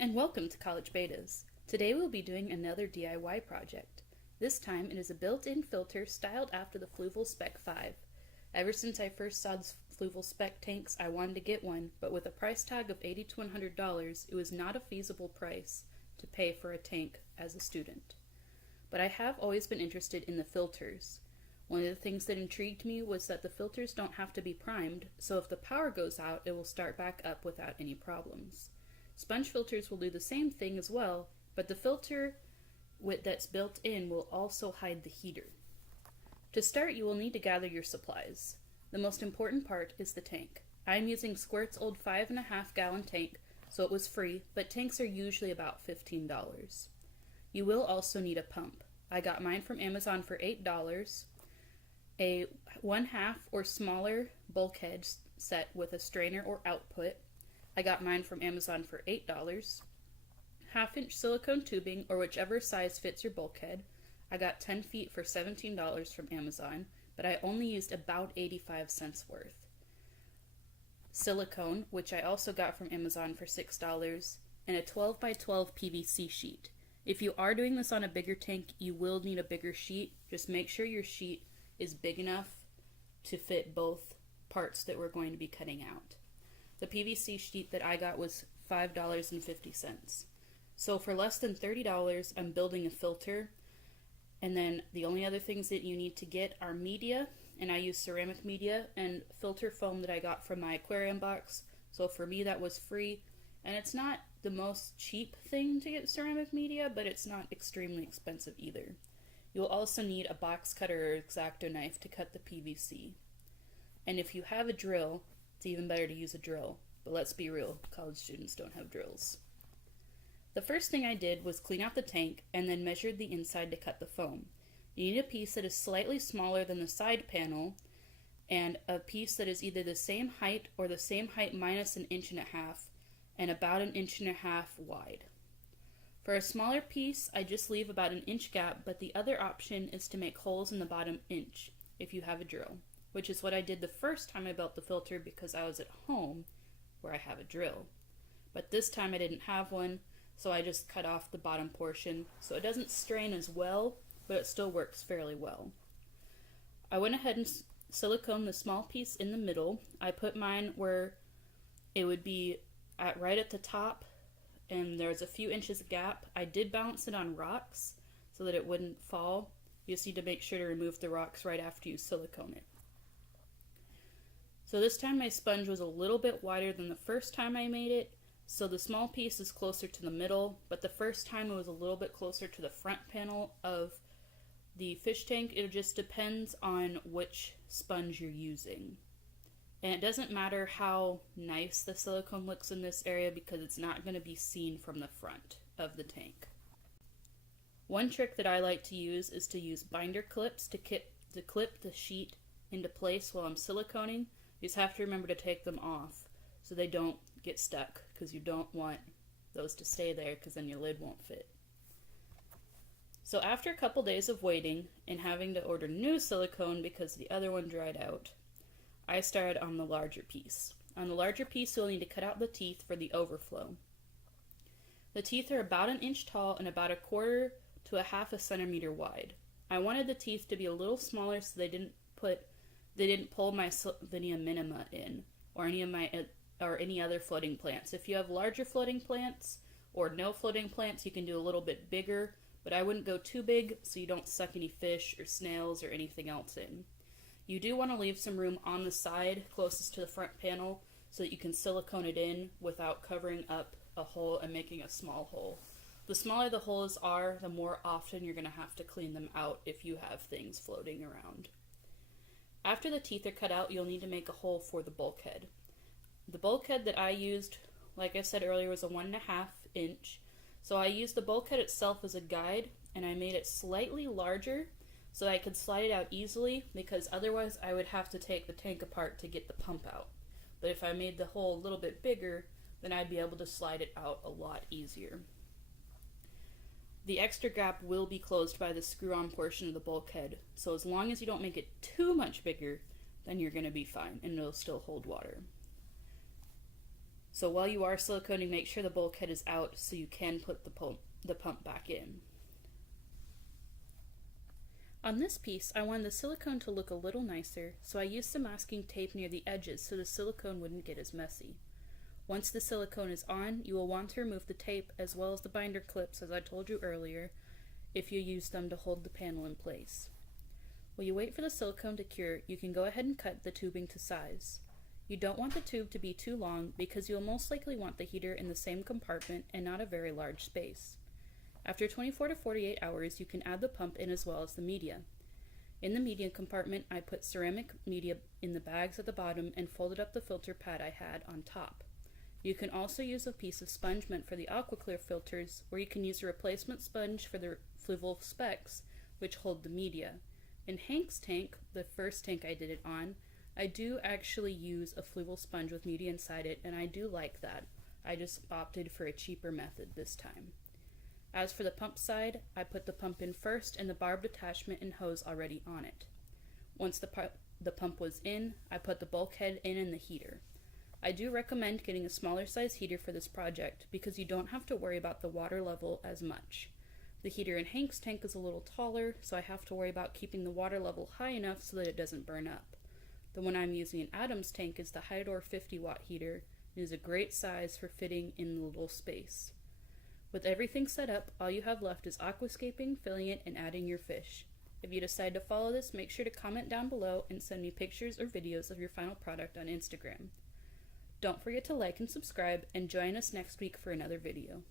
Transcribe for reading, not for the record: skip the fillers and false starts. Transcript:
and welcome to College Bettas. Today we'll be doing another DIY project. This time it is a built-in filter styled after the Fluval Spec V. Ever since I first saw the Fluval Spec tanks, I wanted to get one, but with a price tag of $80 to $100, it was not a feasible price to pay for a tank as a student. But I have always been interested in the filters. One of the things that intrigued me was that the filters don't have to be primed, so if the power goes out, it will start back up without any problems. Sponge filters will do the same thing as well, but the filter that's built in will also hide the heater. To start, you will need to gather your supplies. The most important part is the tank. I am using Squirt's old 5.5 gallon tank, so it was free, but tanks are usually about $15. You will also need a pump. I got mine from Amazon for $8, a 1/2 or smaller bulkhead set with a strainer or output. I got mine from Amazon for $8, 1/2-inch silicone tubing or whichever size fits your bulkhead. I got 10 feet for $17 from Amazon, but I only used about 85 cents worth. Silicone, which I also got from Amazon for $6, and a 12 by 12 PVC sheet. If you are doing this on a bigger tank, you will need a bigger sheet. Just make sure your sheet is big enough to fit both parts that we're going to be cutting out. The PVC sheet that I got was $5.50. So for less than $30, I'm building a filter. And then the only other things that you need to get are media, and I use ceramic media, and filter foam that I got from my aquarium box. So for me that was free, and it's not the most cheap thing to get ceramic media, but it's not extremely expensive either. You'll also need a box cutter or X-Acto knife to cut the PVC. And if you have a drill, it's even better to use a drill, but let's be real, college students don't have drills. The first thing I did was clean out the tank and then measured the inside to cut the foam. You need a piece that is slightly smaller than the side panel and a piece that is either the same height or the same height minus 1.5 inches and about 1.5 inches wide. For a smaller piece, I just leave about 1 inch gap, but the other option is to make holes in the bottom inch if you have a drill, which is what I did the first time I built the filter because I was at home where I have a drill. But this time I didn't have one, so I just cut off the bottom portion so it doesn't strain as well, but it still works fairly well. I went ahead and siliconed the small piece in the middle. I put mine where it would be right at the top, and there's a few inches of gap. I did bounce it on rocks so that it wouldn't fall. You just need to make sure to remove the rocks right after you silicone it. So this time my sponge was a little bit wider than the first time I made it, so the small piece is closer to the middle, but the first time it was a little bit closer to the front panel of the fish tank. It just depends on which sponge you're using. And it doesn't matter how nice the silicone looks in this area because it's not going to be seen from the front of the tank. One trick that I like to use is to use binder clips to clip the sheet into place while I'm siliconing. You just have to remember to take them off so they don't get stuck, because you don't want those to stay there because then your lid won't fit. So after a couple days of waiting and having to order new silicone because the other one dried out, I started on the larger piece. On the larger piece, you'll need to cut out the teeth for the overflow. The teeth are about 1 inch tall and about 1/4 to 1/2 centimeter wide. I wanted the teeth to be a little smaller so they didn't pull my Sylvania minima in or any other floating plants. If you have larger floating plants or no floating plants, you can do a little bit bigger, but I wouldn't go too big so you don't suck any fish or snails or anything else in. You do want to leave some room on the side closest to the front panel so that you can silicone it in without covering up a hole and making a small hole. The smaller the holes are, the more often you're going to have to clean them out if you have things floating around. After the teeth are cut out, you'll need to make a hole for the bulkhead. The bulkhead that I used, like I said earlier, was a 1.5 inch. So I used the bulkhead itself as a guide, and I made it slightly larger so I could slide it out easily, because otherwise I would have to take the tank apart to get the pump out. But if I made the hole a little bit bigger, then I'd be able to slide it out a lot easier. The extra gap will be closed by the screw-on portion of the bulkhead, so as long as you don't make it too much bigger, then you're going to be fine, and it'll still hold water. So while you are siliconing, make sure the bulkhead is out so you can put the pump back in. On this piece, I wanted the silicone to look a little nicer, so I used some masking tape near the edges so the silicone wouldn't get as messy. Once the silicone is on, you will want to remove the tape as well as the binder clips, as I told you earlier, if you use them to hold the panel in place. While you wait for the silicone to cure, you can go ahead and cut the tubing to size. You don't want the tube to be too long because you'll most likely want the heater in the same compartment and not a very large space. After 24 to 48 hours, you can add the pump in as well as the media. In the media compartment, I put ceramic media in the bags at the bottom and folded up the filter pad I had on top. You can also use a piece of sponge meant for the AquaClear filters, or you can use a replacement sponge for the Fluval Specs, which hold the media. In Hank's tank, the first tank I did it on, I do actually use a Fluval sponge with media inside it, and I do like that. I just opted for a cheaper method this time. As for the pump side, I put the pump in first and the barbed attachment and hose already on it. Once the pump was in, I put the bulkhead in and the heater. I do recommend getting a smaller size heater for this project because you don't have to worry about the water level as much. The heater in Hank's tank is a little taller, so I have to worry about keeping the water level high enough so that it doesn't burn up. The one I'm using in Adam's tank is the Hydor 50-watt heater and is a great size for fitting in the little space. With everything set up, all you have left is aquascaping, filling it, and adding your fish. If you decide to follow this, make sure to comment down below and send me pictures or videos of your final product on Instagram. Don't forget to like and subscribe, and join us next week for another video.